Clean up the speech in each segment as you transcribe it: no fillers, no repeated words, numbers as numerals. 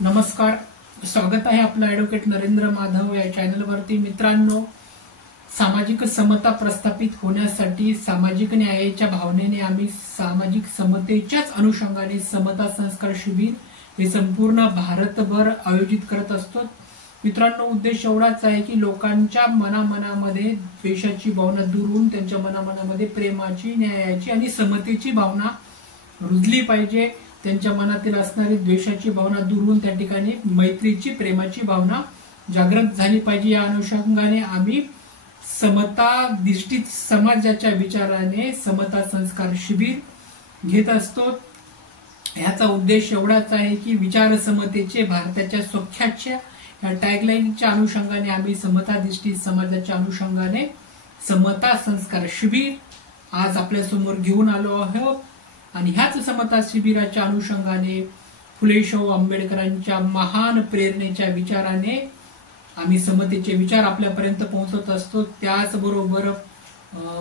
नमस्कार, स्वागत आहे आपलं ॲडव्होकेट नरेंद्र माधव या चॅनलवरती। मित्रांनो, सामाजिक समता प्रस्थापित होण्यासाठी सामाजिक न्यायाच्या भावनेने आम्ही सामाजिक समतेच्याच अनुषंगाने समता संस्कार शिबिर हे संपूर्ण भारतभर आयोजित करत असतो। मित्रांनो, उद्देश एवढाच आहे की लोकांच्या मनामध्ये द्वेषाची भावना दूर होऊन त्यांच्या मनामध्ये प्रेमाची, न्यायाची आणि समतेची भावना रुजली पाहिजे। त्यांच्या मनातील असणारी द्वेषाची भावना दूर होऊन त्या ठिकाणी मैत्रीची, प्रेमाची भावना जागृत झाली पाहिजे। या अनुषंगाने आम्ही समता दिष्टित समाजाच्या विचाराने समता संस्कार शिबिर घेत असतो। याचा उद्देश एवढाच आहे की विचार समतेचे भारताच्या सौख्याच्या या टॅगलाईनच्या अनुषंगाने आम्ही समता दिष्टित समाजाच्या अनुषंगाने समता संस्कार शिबिर आज आपल्या समोर घेऊन आलो आहोत। आणि ह्याच समता शिबिराच्या अनुषंगाने फुले शाहू आंबेडकरांच्या महान प्रेरणेच्या विचाराने आम्ही समतेचे विचार आपल्यापर्यंत पोहोचवत असतो। त्याचबरोबर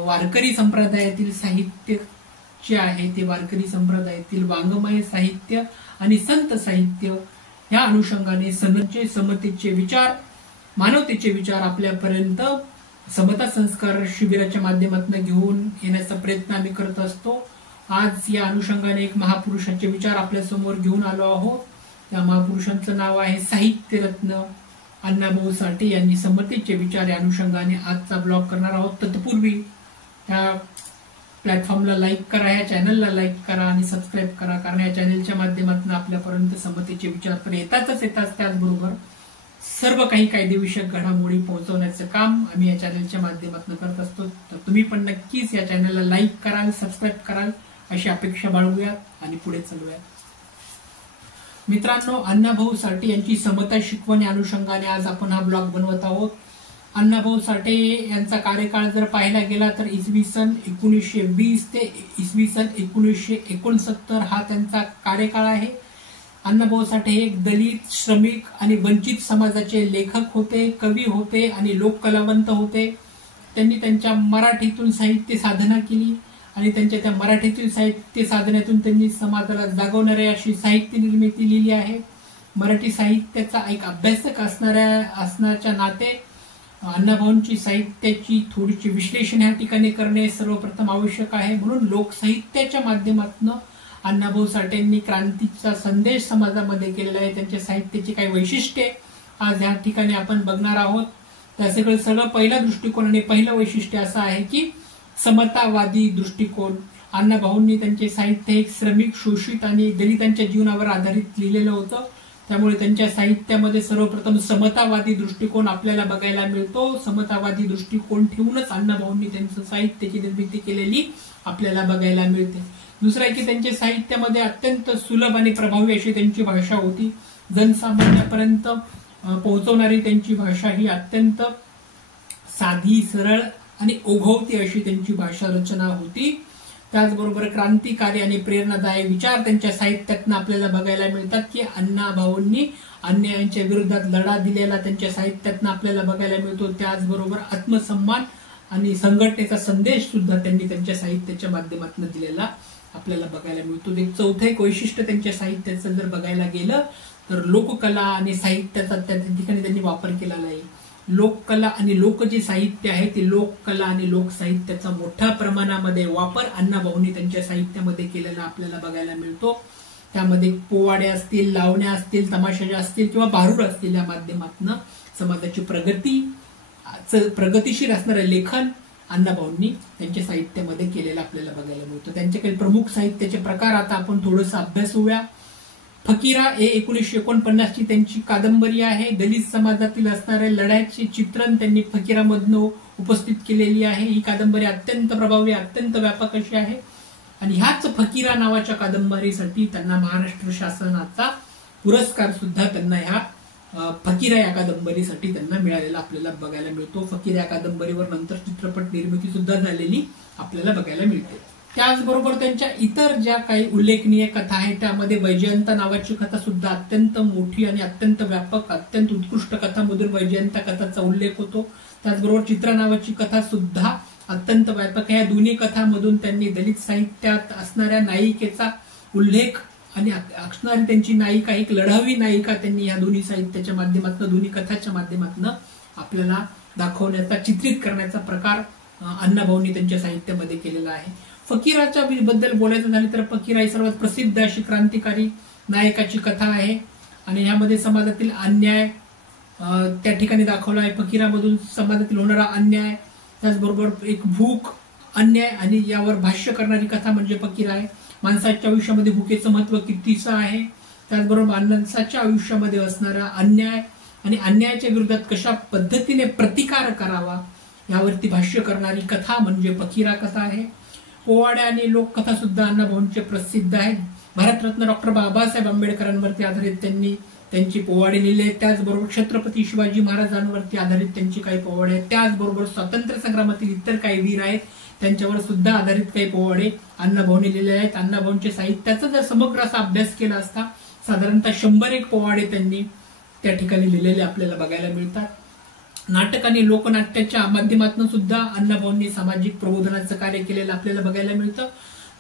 वारकरी संप्रदायातील साहित्य जे आहे ते वारकरी संप्रदायातील वाङ्मय साहित्य आणि संत साहित्य या अनुषंगाने समतेचे विचार, मानवतेचे विचार आपल्यापर्यंत समता संस्कार शिबिराच्या माध्यमातून घेऊन येण्याचा प्रयत्न आम्ही करत असतो। आज या अनुषंगाने एक महापुरुषाचे विचार आपल्या समोर घेऊन आलो आहोत। त्या महापुरुषांचं नाव आहे साहित्यरत्न अण्णाभाऊ साठे यांनी समतेचे विचार या अनुषंगाने आजचा ब्लॉग करणार आहोत। तत्पूर्वी या प्लॅटफॉर्मला लाईक करा, या चॅनलला लाईक करा आणि सबस्क्राईब करा, कारण या चॅनलच्या माध्यमातून आपल्यापर्यंत समतेचे विचार तर येताच त्याचबरोबर सर्व काही कायदेविषयक घडामोडी पोहोचवण्याचं काम आम्ही या चॅनलच्या माध्यमातून करत असतो। तर तुम्ही पण नक्कीच या चॅनलला लाईक कराल, सबस्क्राईब कराल अशी अपेक्षा बाळगूयात आणि पुढे चालूयात। मित्रांनो, अण्णाभाऊ साठे यांची समता शिकवण या अनुषंगाने आज आपण हा ब्लॉग बनवत आहोत। अण्णाभाऊ साठे यांचा कार्यकाळ जर पाहायला गेला तर इसवी सन 1920 ते इसवी सन 1969 हा त्यांचा कार्यकाळ आहे। अण्णाभाऊ साठे हे एक दलित, श्रमिक आणि वंचित समाजाचे लेखक होते, कवी होते आणि लोककलावंत होते। त्यांनी त्यांच्या मराठीतून साहित्य साधना केली आणि त्यांच्या त्या मराठीतील साहित्य साधनेतून त्यांनी समाजाला जागवणारी अशी साहित्य निर्मिती लिहिली आहे। मराठी साहित्याचा एक अभ्यासक असण्याच्या नाते अण्णाभाऊंची साहित्याची थोडीशी विश्लेषण या ठिकाणी करणे सर्वप्रथम आवश्यक आहे। म्हणून लोकसाहित्याच्या माध्यमातून अण्णाभाऊ साठेंनी क्रांतीचा संदेश समाजामध्ये केलेला आहे। त्यांच्या साहित्याची काही वैशिष्ट्ये आज या ठिकाणी आपण बघणार आहोत। त्याचे सगळं पहिला दृष्टिकोन आणि पहिलं वैशिष्ट्य असं आहे की समतावादी दृष्टिकोन। अण्णाभाऊंनी त्यांचे साहित्य एक श्रमिक, शोषित आणि दलितांच्या जीवनावर आधारित लिहिलेलं होतं। त्यामुळे त्यांच्या साहित्यामध्ये सर्वप्रथम समतावादी दृष्टिकोन आपल्याला बघायला मिळतो। समतावादी दृष्टिकोन ठेवूनच अण्णाभाऊंनी त्यांचं साहित्याची निर्मिती केलेली आपल्याला बघायला मिळते। दुसरं आहे की त्यांच्या साहित्यामध्ये अत्यंत सुलभ आणि प्रभावी अशी त्यांची भाषा होती। जनसामान्यापर्यंत पोहोचवणारी त्यांची भाषा ही अत्यंत साधी, सरळ आणि ओघवती अशी त्यांची भाषा रचना होती। त्याचबरोबर क्रांतिकारी आणि प्रेरणादायी विचार त्यांच्या साहित्यातून आपल्याला बघायला मिळतात की अण्णाभाऊंनी अन्यायांच्या विरोधात लढा दिलेला त्यांच्या साहित्यातून आपल्याला बघायला मिळतो। त्याचबरोबर आत्मसन्मान आणि संघटनेचा संदेश सुद्धा त्यांनी त्यांच्या साहित्याच्या माध्यमातून दिलेला आपल्याला बघायला मिळतो। एक चौथं एक वैशिष्ट्य त्यांच्या साहित्याचं जर बघायला गेलं तर लोककला आणि साहित्याचा त्या ठिकाणी त्यांनी वापर केलेला आहे। लोककला आणि लोक जे साहित्य आहे ते लोककला आणि लोकसाहित्याचा मोठ्या प्रमाणामध्ये वापर अण्णाभाऊंनी त्यांच्या साहित्यामध्ये केलेला आपल्याला बघायला मिळतो। त्यामध्ये पोवाड्या असतील, लावण्या असतील, तमाशा असतील किंवा भारूड असतील या माध्यमातून समाजाची प्रगतीशील असणारं लेखन अण्णाभाऊंनी त्यांच्या साहित्यामध्ये केलेलं आपल्याला बघायला मिळतं। त्यांचे काही प्रमुख साहित्याचे प्रकार आता आपण थोडंसं अभ्यासूया। फकीरा हे 1949 ची त्यांची कादंबरी आहे। दलित समाजातील असणाऱ्या लढ्याचे चित्रण त्यांनी फकीरामधून उपस्थित केलेली आहे। ही कादंबरी अत्यंत प्रभावी, अत्यंत व्यापक अशी आहे आणि ह्याच फकीरा नावाच्या कादंबरीसाठी त्यांना महाराष्ट्र शासनाचा पुरस्कार सुद्धा त्यांना ह्या फकीरा या कादंबरीसाठी त्यांना मिळालेला आपल्याला बघायला मिळतो। फकीरा या कादंबरीवर नंतर चित्रपट निर्मिती सुद्धा झालेली आपल्याला बघायला मिळते। त्याचबरोबर त्यांच्या इतर ज्या काही उल्लेखनीय कथा आहेत त्यामध्ये वैजयंता नावाची कथा सुद्धा अत्यंत मोठी आणि अत्यंत व्यापक, अत्यंत उत्कृष्ट कथामधून वैजयंता कथाचा उल्लेख होतो। त्याचबरोबर चित्रा नावाची कथा सुद्धा अत्यंत व्यापक आहे। या दोन्ही कथांमधून त्यांनी दलित साहित्यात असणाऱ्या नायिकेचा उल्लेख आणि असणारी त्यांची नायिका, एक लढावी नायिका त्यांनी या दोन्ही साहित्याच्या माध्यमातून, दोन्ही कथाच्या माध्यमातून आपल्याला दाखवण्याचा, चित्रित करण्याचा प्रकार अण्णाभाऊंनी त्यांच्या साहित्यामध्ये केलेला आहे. फकीराच्या बद्दल बोलायचं झालं तर फकीरा ही सर्वात प्रसिद्ध अशी क्रांतिकारी नायकाची कथा आहे आणि यामध्ये समाजातील अन्याय त्या ठिकाणी दाखवला आहे. फकीरामधून समाजातील होणारा अन्याय, त्याचबरोबर एक भूक, अन्याय आणि यावर भाष्य करणारी कथा म्हणजे फकीरा आहे. माणसाच्या आयुष्यामध्ये भुकेचं महत्व कितीचं आहे, त्याचबरोबर माणसाच्या आयुष्यामध्ये असणारा अन्याय आणि अन्यायाच्या विरोधात कशा पद्धतीने प्रतिकार करावा यावरती भाष्य करणारी कथा म्हणजे फकीरा कथा आहे. पोवाड्या आणि लोककथा सुद्धा अण्णाभाऊंचे प्रसिद्ध आहेत. भारतरत्न डॉक्टर बाबासाहेब आंबेडकरांवरती आधारित त्यांनी त्यांची पोवाडे लिहिले. त्याचबरोबर छत्रपती शिवाजी महाराजांवरती आधारित त्यांची काही पोवाडे आहेत. त्याचबरोबर स्वातंत्र्य संग्रामातील इतर काही वीर आहेत त्यांच्यावर सुद्धा आधारित काही पोवाडे अण्णाभाऊंनी लिहिले आहेत. अण्णाभाऊंच्या साहित्याचा जर समग्र असा अभ्यास केला असता साधारणतः 100 पोवाडे त्यांनी त्या ठिकाणी लिहिलेले आपल्याला बघायला मिळतात. नाटक आणि लोकनाट्याच्या माध्यमातून सुद्धा अण्णाभाऊंनी सामाजिक प्रबोधनाचं कार्य केलेलं आपल्याला बघायला मिळतं.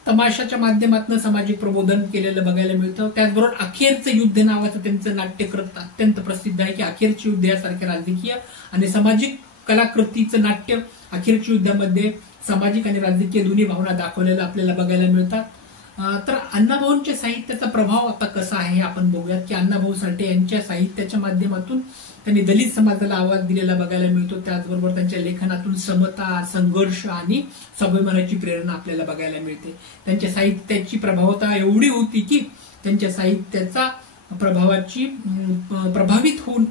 तमाशाच्या माध्यमातून सामाजिक प्रबोधन केलेलं बघायला मिळतं. त्याचबरोबर अखेरचं युद्ध नावाचं त्यांचं नाट्यकृत अत्यंत प्रसिद्ध आहे की अखेरचे युद्ध यासारख्या राजकीय आणि सामाजिक कलाकृतीचं नाट्य अखेरच्या युद्धामध्ये सामाजिक आणि राजकीय दोन्ही भावना दाखवलेल्या आपल्याला बघायला मिळतात. तर अण्णाभाऊंच्या साहित्याचा प्रभाव आता कसा आहे आपण बघूयात की अण्णाभाऊ साठे यांच्या साहित्याच्या माध्यमातून त्यांनी दलित समाजाला आवाज दिलेला बघायला मिळतो. त्याचबरोबर त्यांच्या लेखनातून समता, संघर्ष आणि स्वाभिमानाची प्रेरणा आपल्याला बघायला मिळते. त्यांच्या साहित्याची प्रभावता एवढी होती की त्यांच्या साहित्याचा प्रभावित होऊन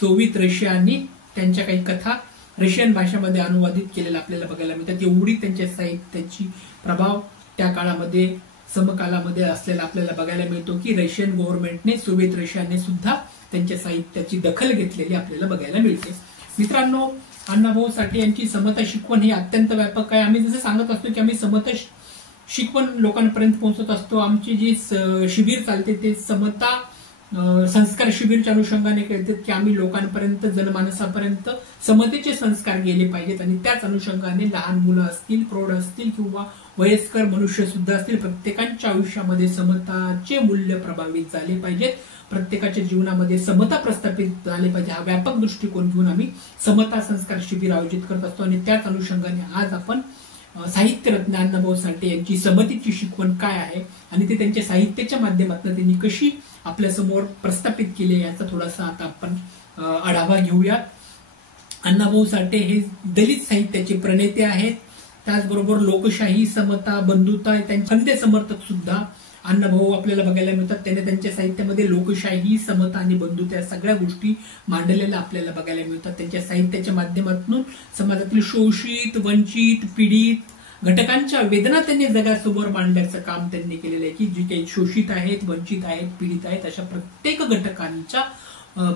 सोव्हिएत रशियाने त्यांच्या काही कथा रशियन भाषेमध्ये अनुवादित केलेला आपल्याला बघायला मिळतात. एवढी त्यांच्या साहित्याची प्रभाव त्या काळामध्ये समकालामध्ये असलेला आपल्याला बघायला मिळतो की रशियन गव्हर्नमेंटने, सोव्हिएत रशियाने सुद्धा त्यांच्या साहित्याची दखल घेतलेली आपल्याला बघायला मिळते. मित्रांनो, अण्णाभाऊ साठे यांची समता शिकवण ही अत्यंत व्यापक आहे. आम्ही जसं सांगत असतो की आम्ही समता शिकवण लोकांपर्यंत पोहोचत असतो. आमची जी शिबिर चालते ते समता संस्कार शिबिरच्या अनुषंगाने कळतात की आम्ही लोकांपर्यंत, जनमानसापर्यंत समतेचे संस्कार गेले पाहिजेत आणि त्याच अनुषंगाने लहान मुलं असतील, प्रौढ असतील किंवा वयस्कर मनुष्य सुद्धा असतील, प्रत्येकाच्या आयुष्यामध्ये समताचे मूल्य प्रभावित झाले पाहिजेत. प्रत्येकाच्या जीवनामध्ये समता प्रस्थापित झाले पाहिजे हा व्यापक दृष्टिकोन घेऊन आम्ही समता संस्कार शिबिर आयोजित करत असतो आणि त्याच अनुषंगाने आज आपण साहित्यरत्न अण्णाभाऊ साठे यांची समतेची शिकवण काय आहे आणि ते त्यांच्या साहित्याच्या माध्यमातून त्यांनी कशी आपल्या समोर प्रस्थापित केले याचा थोडासा आता आपण आढावा घेऊयात. अण्णाभाऊ साठे हे दलित साहित्याचे प्रणेते आहेत. त्याचबरोबर लोकशाही, समता, बंधुता त्यांचे खंदे समर्थक सुद्धा अण्णाभाऊ आपल्याला बघायला मिळतात. त्याने त्यांच्या साहित्यामध्ये लोकशाही, समता आणि बंधुता या सगळ्या गोष्टी मांडलेल्या आपल्याला बघायला मिळतात. त्यांच्या साहित्याच्या माध्यमातून समाजातील शोषित, वंचित, पीडित घटकांच्या वेदना त्यांनी जगासमोर मांडण्याचं काम त्यांनी केलेलं आहे की जे काही शोषित आहेत, वंचित आहेत, पीडित आहेत अशा प्रत्येक घटकांच्या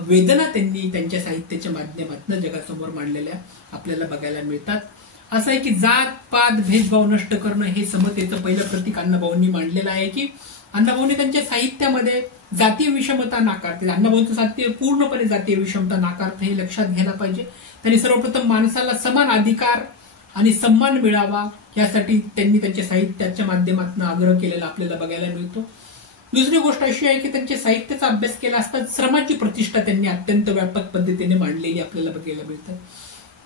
वेदना त्यांनी त्यांच्या साहित्याच्या माध्यमातून जगासमोर मांडलेल्या आपल्याला बघायला मिळतात. असं आहे की जात पात भेदभाव नष्ट करणं हे समतेचं पहिलं प्रतीक अण्णाभाऊंनी मांडलेलं आहे की अण्णाभाऊंनी त्यांच्या साहित्यामध्ये जातीय विषमता नाकारते. अण्णाभाऊंचं साहित्य पूर्णपणे जातीय विषमता नाकारते हे लक्षात घ्यायला पाहिजे. त्यांनी सर्वप्रथम माणसाला समान अधिकार आणि सन्मान मिळावा यासाठी त्यांनी त्यांच्या साहित्याच्या माध्यमातून आग्रह केलेला आपल्याला बघायला मिळतो. दुसरी गोष्ट अशी आहे की त्यांच्या साहित्याचा अभ्यास केला असता श्रमाची प्रतिष्ठा त्यांनी अत्यंत व्यापक पद्धतीने मांडलेली आपल्याला बघायला मिळतं.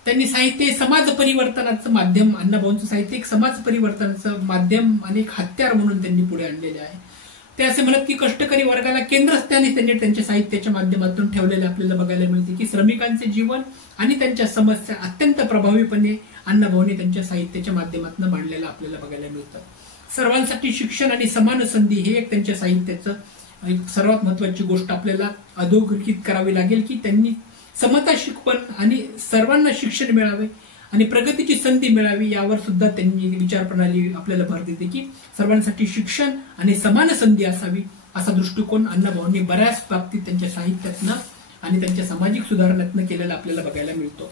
त्यांनी साहित्य समाज परिवर्तनाचं माध्यम, अण्णाभाऊंचं साहित्य एक समाज परिवर्तनाचं माध्यम आणि एक हत्यार म्हणून त्यांनी पुढे आणलेले आहे. ते असे म्हणत की कष्टकरी वर्गाला केंद्रस्थानी त्यांनी त्यांच्या साहित्याच्या माध्यमातून ठेवलेले आपल्याला बघायला मिळते की श्रमिकांचे जीवन आणि त्यांच्या समस्या अत्यंत प्रभावीपणे अण्णाभाऊंनी त्यांच्या साहित्याच्या माध्यमातून मांडलेलं आपल्याला बघायला मिळतं. सर्वांसाठी शिक्षण आणि समान संधी हे एक त्यांच्या साहित्याचं एक सर्वात महत्वाची गोष्ट आपल्याला अधोरेखित करावी लागेल की त्यांनी समता शिकवण आणि सर्वांना शिक्षण मिळावे आणि प्रगतीची संधी मिळावी यावर सुद्धा त्यांनी विचार प्रणाली आपल्याला भर देते की सर्वांसाठी शिक्षण आणि समान संधी असावी असा दृष्टिकोन अण्णाभाऊंनी बऱ्याच बाबतीत त्यांच्या साहित्यातनं आणि त्यांच्या सामाजिक सुधारणातनं केलेला आपल्याला बघायला मिळतो.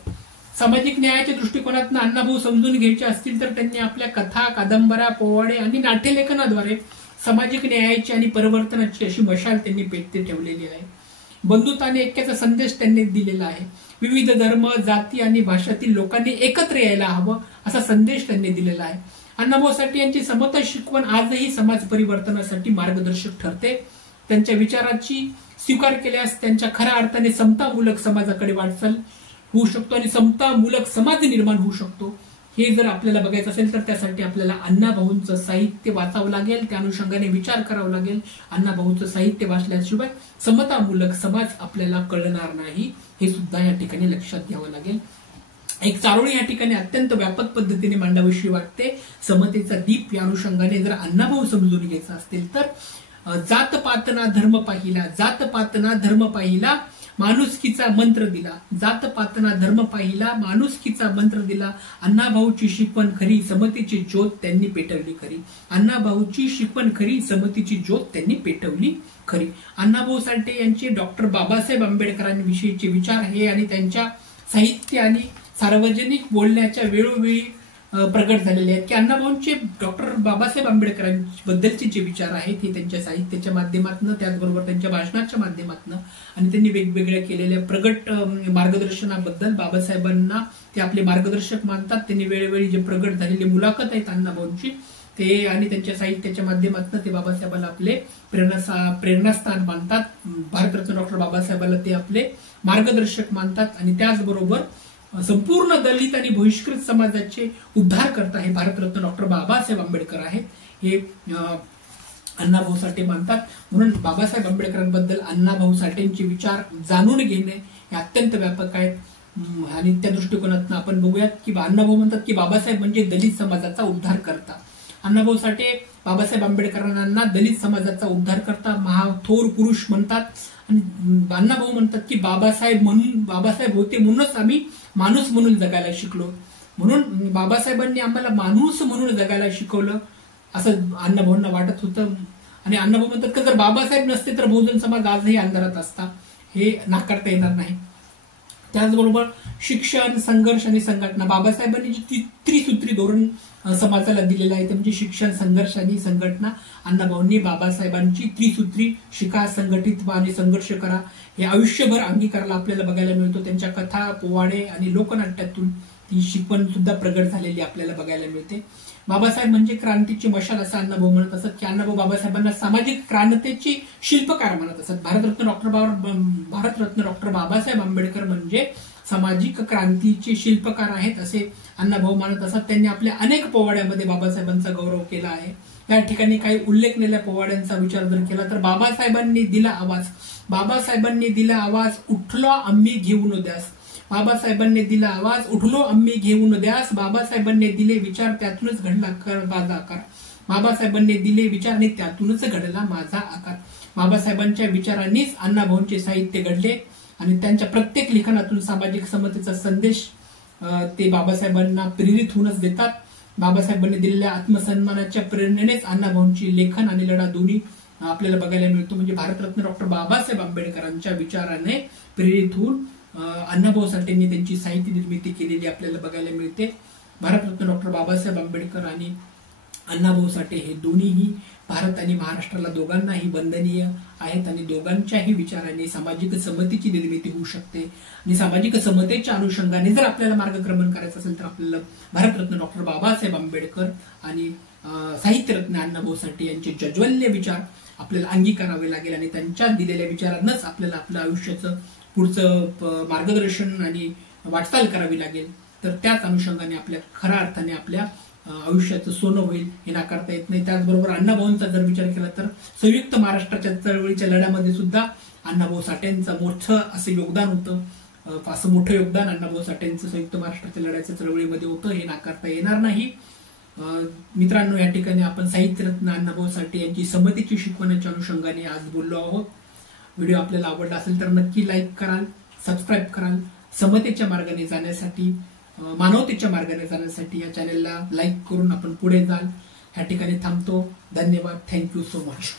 सामाजिक न्यायाच्या दृष्टिकोनातनं अण्णाभाऊ समजून घ्यायचे असतील तर त्यांनी आपल्या कथा, कादंबऱ्या, पोवाडे आणि नाट्यलेखनाद्वारे सामाजिक न्यायाची आणि परिवर्तनाची अशी मशाल त्यांनी पेटते ठेवलेली आहे. बंधुता आणि ऐक्याचा संदेश त्यांनी दिलेला आहे. विविध धर्म, जाती आणि भाषातील लोकांनी एकत्र यायला हवं असा संदेश त्यांनी दिलेला आहे. अण्णाभाऊ साठे यांची समता शिकवण आजही समाज परिवर्तनासाठी मार्गदर्शक ठरते. त्यांच्या विचाराची स्वीकार केल्यास त्यांच्या खऱ्या अर्थाने समतामूलक समाजाकडे वाटचाल होऊ शकतो आणि समतामूलक समाज निर्माण होऊ शकतो. हे जर आपल्याला बघायचं असेल तर त्यासाठी आपल्याला अण्णाभाऊंचं साहित्य वाचावं लागेल, त्या अनुषंगाने विचार करावा लागेल. अण्णाभाऊंचं साहित्य वाचल्याशिवाय समतामूलक समाज आपल्याला कळणार नाही, हे सुद्धा या ठिकाणी लक्षात घ्यावं लागेल. एक चारोळी या ठिकाणी अत्यंत व्यापक पद्धतीने मांडावीशी वाटते. समतेचा दीप या अनुषंगाने जर अण्णाभाऊ समजून घ्यायचा असतील तर जात पातना धर्म पाहिला, जात पातना धर्म पाहिला, माणुसकीचा मंत्र दिला, जात पातना धर्म पाहिला, माणुसकीचा मंत्र दिला. अण्णाभाऊची शिकवण खरी, समतेची ज्योत त्यांनी पेटवली खरी. अण्णाभाऊची शिकवण खरी, समतेची ज्योत त्यांनी पेटवली खरी. अण्णाभाऊ साठे यांचे डॉक्टर बाबासाहेब आंबेडकरांविषयीचे विचार हे आणि त्यांच्या साहित्य आणि सार्वजनिक बोलण्याच्या वेळोवेळी प्रगट झालेले आहेत की अण्णाभाऊंचे डॉक्टर बाबासाहेब आंबेडकरांबद्दलचे जे विचार आहेत हे त्यांच्या साहित्याच्या माध्यमातून, त्याचबरोबर त्यांच्या भाषणाच्या माध्यमातून आणि त्यांनी वेगवेगळ्या केलेल्या प्रगट मार्गदर्शनाबद्दल बाबासाहेबांना ते आपले मार्गदर्शक मानतात. त्यांनी वेळोवेळी जे प्रगट झालेली मुलाखत आहेत अण्णाभाऊंची ते आणि त्यांच्या साहित्याच्या माध्यमातून ते बाबासाहेबांना आपले प्रेरणास्थान मानतात. भारतरत्न डॉक्टर बाबासाहेबांना ते आपले मार्गदर्शक मानतात आणि त्याचबरोबर संपूर्ण दलित आणि बहिष्कृत समाजाचे उद्धार करता हे भारतरत्न डॉक्टर बाबासाहेब आंबेडकर आहेत, हे अण्णाभाऊ साठे मानतात. म्हणून बाबासाहेब आंबेडकरांबद्दल अण्णाभाऊ साठेंचे विचार जाणून घेणे हे अत्यंत व्यापक आहेत आणि त्या दृष्टिकोनातून आपण बघूयात की अण्णाभाऊ म्हणतात की बाबासाहेब म्हणजे दलित समाजाचा उद्धार करता. अण्णाभाऊ साठे बाबासाहेब आंबेडकरांना दलित समाजाचा उद्धार करता महाथोर पुरुष म्हणतात आणि अण्णाभाऊ म्हणतात की बाबासाहेब होते म्हणूनच आम्ही माणूस म्हणून जगायला शिकलो, म्हणून बाबासाहेबांनी आम्हाला माणूस म्हणून जगायला शिकवलं असं अण्णाभाऊंना वाटत होतं. आणि अण्णाभाऊ म्हणतात की जर बाबासाहेब नसते तर बहुजन समाज आजही अंधारात असता, हे नाकारता येणार नाही. त्याचबरोबर शिक्षण, संघर्ष आणि संघटना, बाबासाहेबांनी जी त्रिसूत्री धोरण समाजाला दिलेलं आहे ते म्हणजे शिक्षण, संघर्ष आणि संघटना. अण्णाभाऊंनी बाबासाहेबांची त्रिसूत्री शिका, संघटित व्हा आणि संघर्ष करा हे आयुष्यभर अंगीकारला आपल्याला बघायला मिळतो. त्यांच्या कथा, पोवाडे आणि लोकनाट्यातून ती शिकवण सुद्धा प्रगट झालेली आपल्याला बघायला मिळते. बाबासाहेब म्हणजे क्रांतीची मशाल असं अण्णाभाऊ म्हणत असत की अण्णाभाऊ बाबासाहेबांना सामाजिक क्रांतीची शिल्पकार म्हणत असत. भारतरत्न डॉक्टर बाबासाहेब आंबेडकर म्हणजे सामाजिक क्रांतीचे शिल्पकार आहेत असे अण्णाभाऊ मानत असत. त्यांनी आपल्या अनेक पोवाड्यामध्ये बाबासाहेबांचा गौरव केला आहे. या ठिकाणी काही उल्लेखलेल्या पोवाड्यांचा विचार जर केला तर बाबासाहेबांनी दिला आवाज, उठलो आम्ही घेऊन द्यास, बाबासाहेबांनी दिला आवाज, उठलो आम्ही घेऊन द्यास, बाबासाहेबांनी दिले विचार त्यातूनच घडला माझा आकार, बाबासाहेबांनी दिले विचार आणि त्यातूनच घडला माझा आकार. बाबासाहेबांच्या विचारांनीच अण्णाभाऊंचे साहित्य घडले आणि त्यांच्या प्रत्येक लिखाणातून सामाजिक समतेचा संदेश ते बाबासाहेबांना प्रेरित होऊनच देतात. बाबासाहेबांनी दिलेल्या आत्मसन्मानाच्या प्रेरणेनेच अण्णाभाऊंची लेखन आणि लढा दोन्ही आपल्याला बघायला मिळतो. म्हणजे भारतरत्न डॉक्टर बाबासाहेब आंबेडकरांच्या विचाराने प्रेरित होऊन अण्णाभाऊ साठेंनी त्यांची साहित्य निर्मिती केलेली आपल्याला बघायला मिळते. भारतरत्न डॉक्टर बाबासाहेब आंबेडकर आणि अण्णाभाऊ साठे हे दोन्हीही भारत आणि महाराष्ट्राला दोघांनाही वंदनीय आहेत आणि दोघांच्याही विचाराने सामाजिक समतेची निर्मिती होऊ शकते आणि सामाजिक समतेच्या अनुषंगाने जर आपल्याला मार्गक्रमण करायचं असेल तर आपल्याला भारतरत्न डॉक्टर बाबासाहेब आंबेडकर आणि साहित्यरत्न अण्णाभाऊ साठे यांचे ज्वलंत विचार आपल्याला अंगीकारावे लागेल आणि त्यांच्या दिलेल्या विचारांनाच आपल्याला आपलं आयुष्याचं पुढचं मार्गदर्शन आणि वाटचाल करावी लागेल. तर त्याच अनुषंगाने आपल्या खऱ्या अर्थाने आपल्या आयुष्याचं सोनं होईल हे नाकारता येत नाही. त्याचबरोबर अण्णाभाऊंचा जर विचार केला तर संयुक्त महाराष्ट्राच्या चळवळीच्या लढ्यामध्ये सुद्धा अण्णाभाऊ साठेंचं मोठं असं योगदान होतं. असं मोठं योगदान अण्णाभाऊ साठेंचं संयुक्त महाराष्ट्राच्या लढ्याच्या चळवळीमध्ये होतं हे नाकारता येणार नाही. मित्रांनो, या ठिकाणी आपण साहित्यरत्न अण्णाभाऊ साठे यांची समतेची शिकवण्याच्या अनुषंगाने आज बोललो आहोत. व्हिडिओ आपल्याला आवडला असेल तर नक्की लाईक कराल, सबस्क्राईब कराल. समतेच्या मार्गाने जाण्यासाठी, मानवतेच्या मार्गाने जाण्यासाठी या चॅनेलला लाईक करून आपण पुढे जाल. या ठिकाणी थांबतो. धन्यवाद. Thank you so much.